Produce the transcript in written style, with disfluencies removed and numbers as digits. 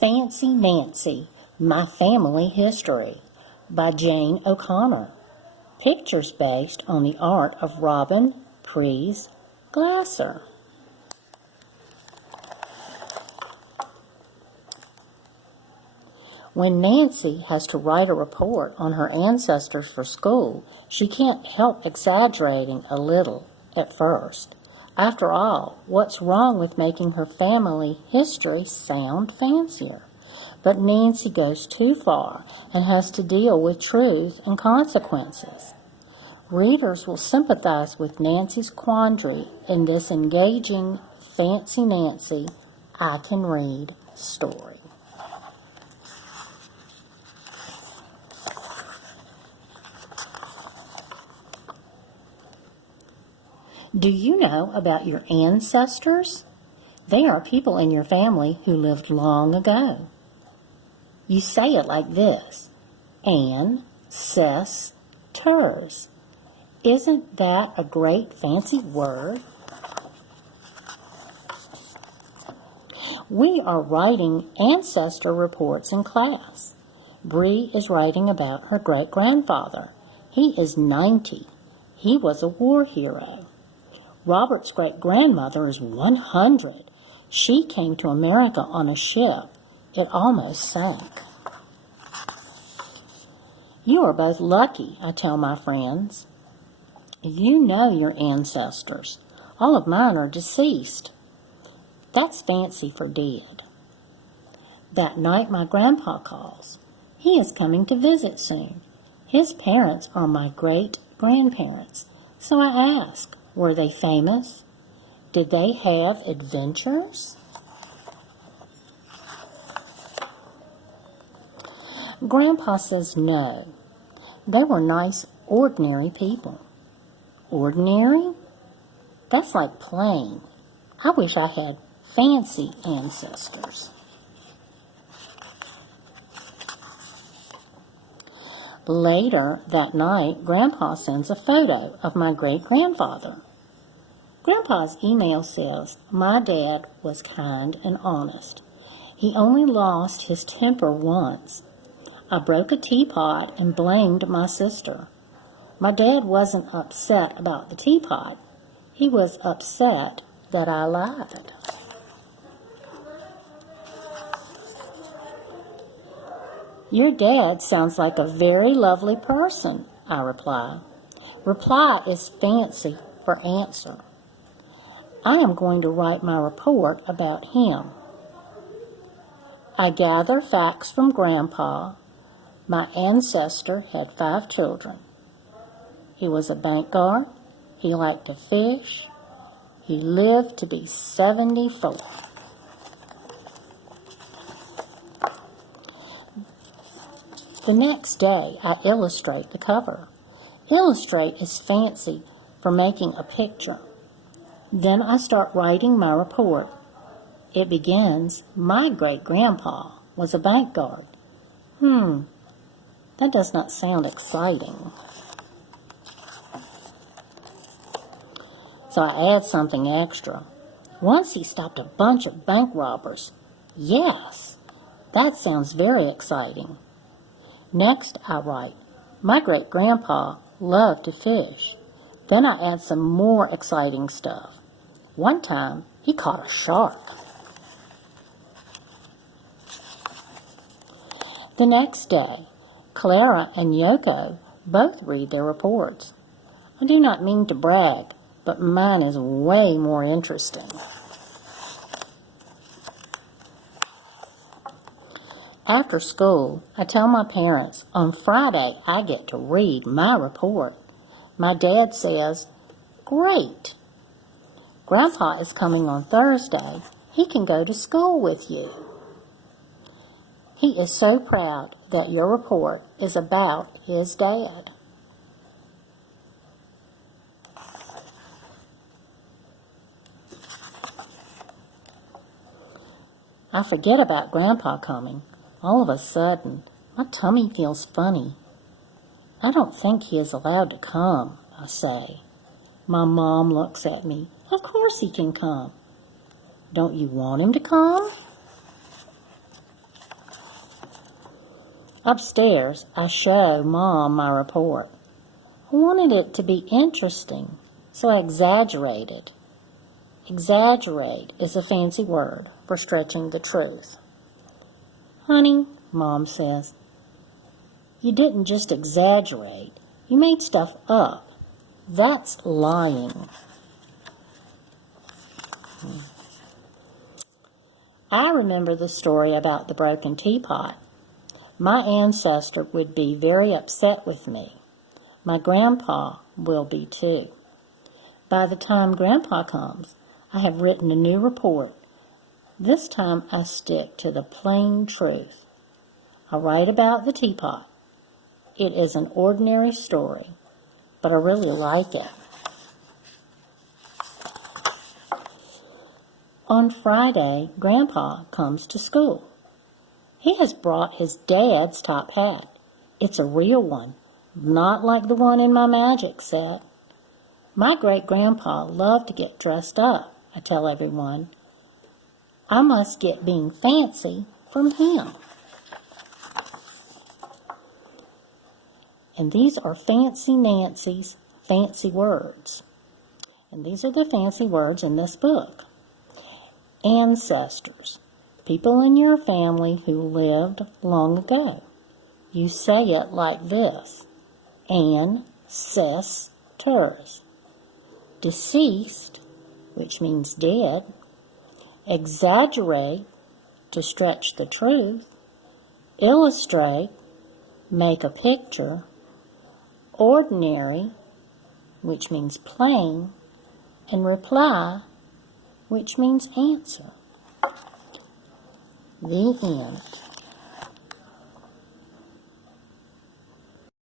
Fancy Nancy, My Family History by Jane O'Connor. Pictures based on the art of Robin Pries Glasser. When Nancy has to write a report on her ancestors for school, she can't help exaggerating a little at first. After all, what's wrong with making her family history sound fancier? But Nancy goes too far and has to deal with truth and consequences. Readers will sympathize with Nancy's quandary in this engaging Fancy Nancy I Can Read story. Do you know about your ancestors? They are people in your family who lived long ago. You say it like this: ancestors. Isn't that a great fancy word? We are writing ancestor reports in class. Bree is writing about her great-grandfather. He is 90. He was a war hero. Robert's great-grandmother is 100. She came to America on a ship. It almost sank. You are both lucky, I tell my friends. You know your ancestors. All of mine are deceased. That's fancy for dead. That night my grandpa calls. He is coming to visit soon. His parents are my great-grandparents. So I ask, were they famous? Did they have adventures? Grandpa says no. They were nice, ordinary people. Ordinary? That's like plain. I wish I had fancy ancestors. Later that night, Grandpa sends a photo of my great-grandfather. Grandpa's email says, my dad was kind and honest. He only lost his temper once. I broke a teapot and blamed my sister. My dad wasn't upset about the teapot. He was upset that I lied. Your dad sounds like a very lovely person, I reply. Reply is fancy for answer. I am going to write my report about him. I gather facts from Grandpa. My ancestor had 5 children. He was a bank guard. He liked to fish. He lived to be 74. The next day, I illustrate the cover. Illustrate is fancy for making a picture. Then I start writing my report. It begins, my great-grandpa was a bank guard. That does not sound exciting. So I add something extra. Once he stopped a bunch of bank robbers. Yes, that sounds very exciting. Next, I write, my great-grandpa loved to fish. Then I add some more exciting stuff. One time, he caught a shark. The next day, Clara and Yoko both read their reports. I do not mean to brag, but mine is way more interesting. After school, I tell my parents, on Friday I get to read my report. My dad says, great. Grandpa is coming on Thursday. He can go to school with you. He is so proud that your report is about his dad. I forget about Grandpa coming. All of a sudden, my tummy feels funny. I don't think he is allowed to come, I say. My mom looks at me. Of course he can come. Don't you want him to come? Upstairs, I show Mom my report. I wanted it to be interesting, so I exaggerated. Exaggerate is a fancy word for stretching the truth. Honey, Mom says, you didn't just exaggerate. You made stuff up. That's lying. I remember the story about the broken teapot. My ancestor would be very upset with me. My grandpa will be too. By the time Grandpa comes, I have written a new report. This time I stick to the plain truth. I write about the teapot. It is an ordinary story, but I really like it. On Friday, Grandpa comes to school. He has brought his dad's top hat. It's a real one, not like the one in my magic set. My great-grandpa loved to get dressed up, I tell everyone. I must get being fancy from him. And these are Fancy Nancy's fancy words. And these are the fancy words in this book. Ancestors. People in your family who lived long ago. You say it like this. Ancestors. Deceased, which means dead. Exaggerate, to stretch the truth. Illustrate, make a picture. Ordinary, which means plain. And reply, which means answer. The end.